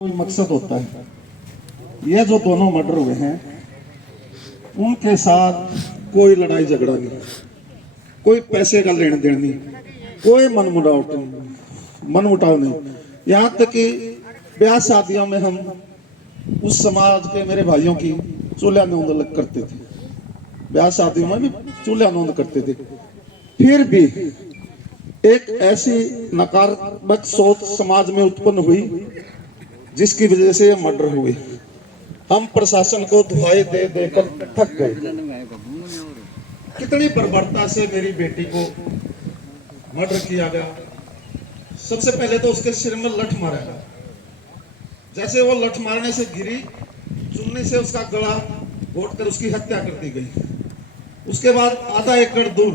कोई मकसद होता है। ये जो दोनों मर्डर हुए हैं उनके साथ कोई लड़ाई झगड़ा नहीं, कोई पैसे का लेन देन नहीं, कोई मनमुटाव नहीं। यहाँ तक कि ब्याह शादियों में हम उस समाज के मेरे भाइयों की चूल्हा नोंद करते थे, ब्याह शादियों में भी चूल्हा नोंद करते थे। फिर भी एक ऐसी नकारात्मक सोच समाज में उत्पन्न हुई जिसकी वजह से ये मर्डर हुए। हम प्रशासन को दुहाई दे देकर थक गए। कितनी बर्बरता से मेरी बेटी को मर्डर किया गया। सबसे पहले तो उसके सिर में लठ मारा गया। जैसे वो लठ मारने से गिरी, चुन्नी से उसका गला घोट कर उसकी हत्या कर दी गई। उसके बाद आधा एकड़ दूर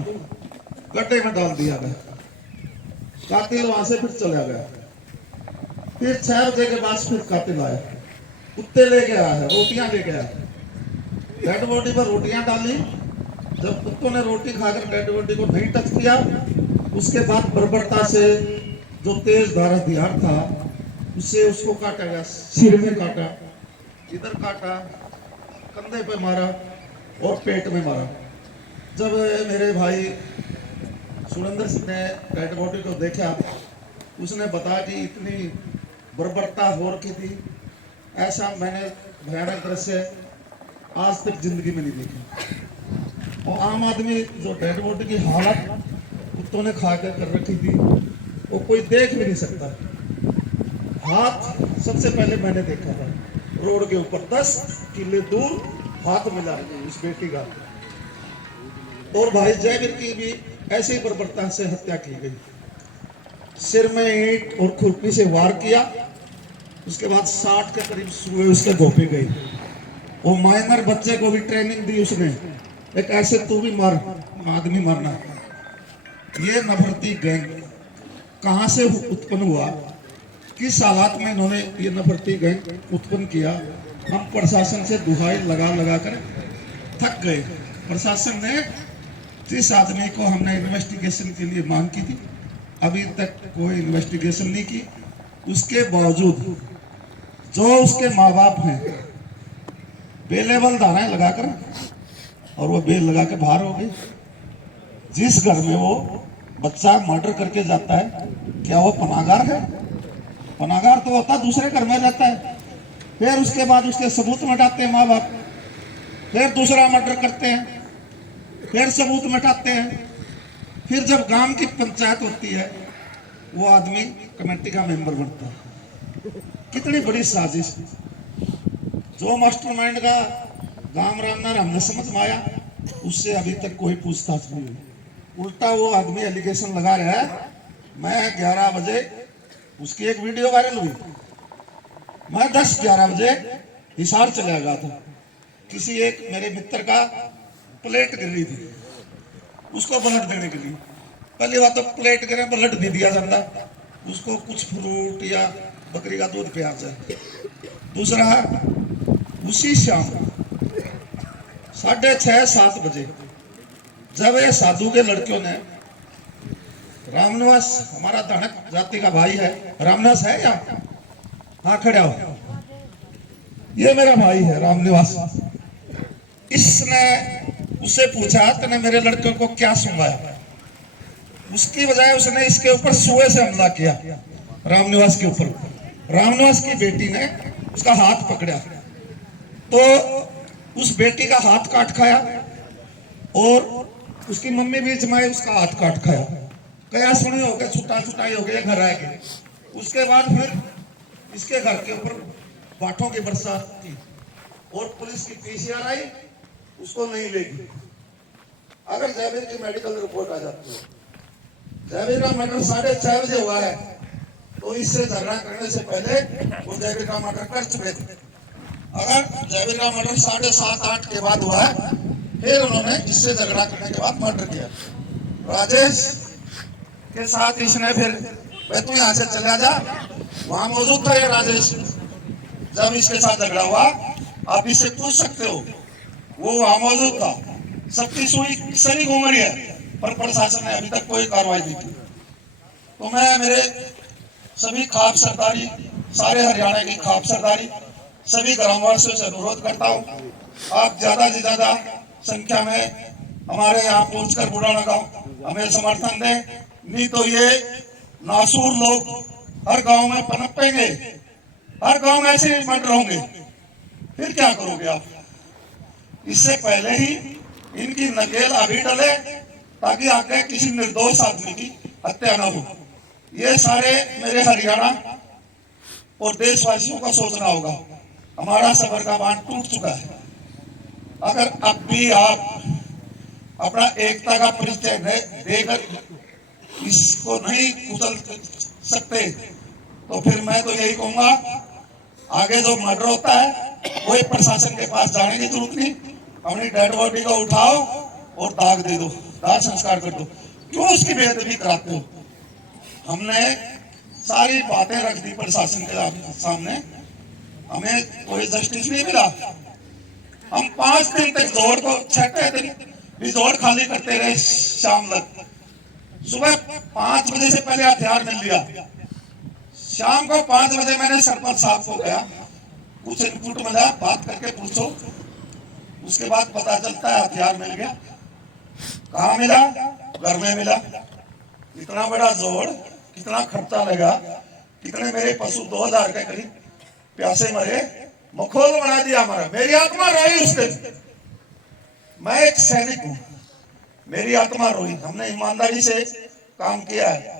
गड्ढे में डाल दिया गया। कातिल वहां से फिर चला गया। फिर 6 बजे के बाद फिर कातिल आया, कुत्ते लेके आया है, रोटियां लेके आया, डेड बॉडी पर रोटियां डाली। जब कुत्तों ने रोटी खाकर डेड बॉडी को नहीं टच किया, उसके बाद बर्बरता से जो तेज धार हथियार था उससे उसको काटा गया। सिर में काटा, इधर काटा, कंधे पे मारा और पेट में मारा। जब मेरे भाई सुरेंद्र सिंह ने डेड बॉडी को देखा, उसने बताया कि इतनी बर्बरता हो रखी थी, ऐसा मैंने भयानक दृश्य आज तक जिंदगी में नहीं देखा। और आम आदमी जो डेड बॉडी की हालत कुत्तों ने खा कर रखी थी वो कोई देख भी नहीं सकता। हाथ सबसे पहले मैंने देखा था रोड के ऊपर, 10 किले दूर हाथ मिला उस बेटी का। और भाई जयवीर की भी ऐसी ही बर्बरता से हत्या की गई। सिर में ईंट और खुरपी से वार किया। उसके बाद 60 के करीब सुए उसके घोपे गई। वो माइनर बच्चे को भी ट्रेनिंग दी उसने, एक ऐसे तू भी मार, आदमी मारना। ये नफरती गैंग कहां से उत्पन्न हुआ, किस हालात में इन्होंने ये नफरती गैंग उत्पन्न किया, हम प्रशासन से दुहाई लगा लगा कर थक गए। प्रशासन ने जिस आदमी को हमने इन्वेस्टिगेशन के लिए मांग की थी, अभी तक कोई इन्वेस्टिगेशन नहीं की। उसके बावजूद जो उसके माँ बाप हैं बेलेबल धाराएं लगाकर, और वो बेल लगा के बाहर हो गई। जिस घर में वो बच्चा मर्डर करके जाता है, क्या वो पनाहगार है? पनाहगार तो होता दूसरे घर में रहता है। फिर उसके बाद उसके सबूत मिटाते हैं माँ बाप, फिर दूसरा मर्डर करते हैं, फिर सबूत मिटाते हैं। फिर जब गांव की पंचायत होती है, वो आदमी कमेटी का मेंबर बनता है। कितनी बड़ी साजिश। जो मास्टरमाइंड का गांव रामनार हमने समझ में आया, उससे अभी तक कोई पूछताछ नहीं हुई। उल्टा वो आदमी एलिगेशन लगा रहा है। मैं 11 बजे, उसकी एक वीडियो वायरल हुई, मैं 10-11 बजे हिसार चला गया था। किसी एक मेरे मित्र का प्लेट गिर रही थी, उसको ब्लड देने के लिए। पहली बात तो प्लेट गिरे ब्लड दे दिया जाता, उसको कुछ फ्रूट या बकरी का दूध पिया जाए। दूसरा, उसी शाम 6:30-7 बजे जब ये साधु के लड़कियों ने, रामनिवास हमारा धनक जाति का भाई है, रामनिवास है या हाँ खड़ा हो, ये मेरा भाई है रामनिवास। इसने उससे पूछा तूने मेरे लड़के को क्या सुनाया? उसकी बजाय उसने इसके ऊपर सुए से हमला किया, रामनिवास के ऊपर। रामनिवास की बेटी ने उसका हाथ पकड़ा तो उस बेटी का हाथ काट खाया, और उसकी मम्मी भी जमाए उसका हाथ काट खाया। कया सुनी हो गया, छुट्टा छुट्टाई हो गया, घर आए। उसके बाद फिर इसके घर के ऊपर बाठों की बरसात की, और पुलिस की पीसीआर आई, उसको नहीं लेगी। अगर जयवीर की मेडिकल रिपोर्ट आ जाती है, जयवीर का मर्डर 6:30 बजे हुआ है, तो इससे झगड़ा करने से पहले वो जयवीर का मर्डर कर चुके थे। अगर जयवीर का मर्डर 7:30-8 के बाद हुआ है, फिर उन्होंने इससे झगड़ा करने के बाद मर्डर किया। राजेश के साथ इसने फिर, तू यहाँ से चला जा, वहां मौजूद था ये राजेश जब इसके साथ झगड़ा हुआ, आप इससे पूछ सकते हो, वो वहां मौजूद था। सबकी सुई सही घूम रही है, पर प्रशासन ने अभी तक कोई कार्रवाई नहीं की। तो मैं मेरे सभी खाप सरदारी सारे हरियाणा की खाप सरदारी सभी ग्रामवासियों से अनुरोध करता हूँ, आप ज्यादा से ज्यादा संख्या में हमारे यहाँ पहुंचकर बूढ़ा लगाओ हमें समर्थन दें, नहीं तो ये नासूर लोग हर गांव में पनपेंगे, हर गांव में ऐसे मर्डर होंगे, फिर क्या करोगे आप? इससे पहले ही इनकी नकेल अभी डले ताकि आगे किसी निर्दोष आदमी की हत्या न हो। ये सारे मेरे हरियाणा और देशवासियों का सोचना होगा, हमारा सबर का बांध टूट चुका है। अगर अब भी आप अपना एकता का परिचय देकर इसको नहीं कुचल सकते तो फिर मैं तो यही कहूंगा, आगे जो मर्डर होता है वही प्रशासन के पास जाने की जरूरत नहीं, अपनी डेड बॉडी को उठाओ और दाग दे दो, दाग संस्कार कर दो। क्यों उसकी बेअदबी कराते हो? हमने सारी बातें रख दी प्रशासन के सामने, हमें कोई जस्टिस नहीं मिला। हम 5 दिन तक जोड़ को 6 दिन रिजोर्ट खाली करते रहे, शाम तक। सुबह 5 बजे से पहले हथियार मिल लिया। शाम को 5 बजे मैंने सरपंच साहब को गया, कुछ इनपुट मिला, बात करके पूछो, उसके बाद पता चलता है हथियार मिल गया। कहाँ मिला? घर में मिला। इतना बड़ा जोड़, कितना खर्चा लगा, कितने मेरे पशु 2000 के करीब प्यासे मरे, मखौल बना दिया हमारा। मेरी आत्मा रोई उस दिन। मैं एक सैनिक हूं, मेरी आत्मा रोई। हमने ईमानदारी से काम किया है,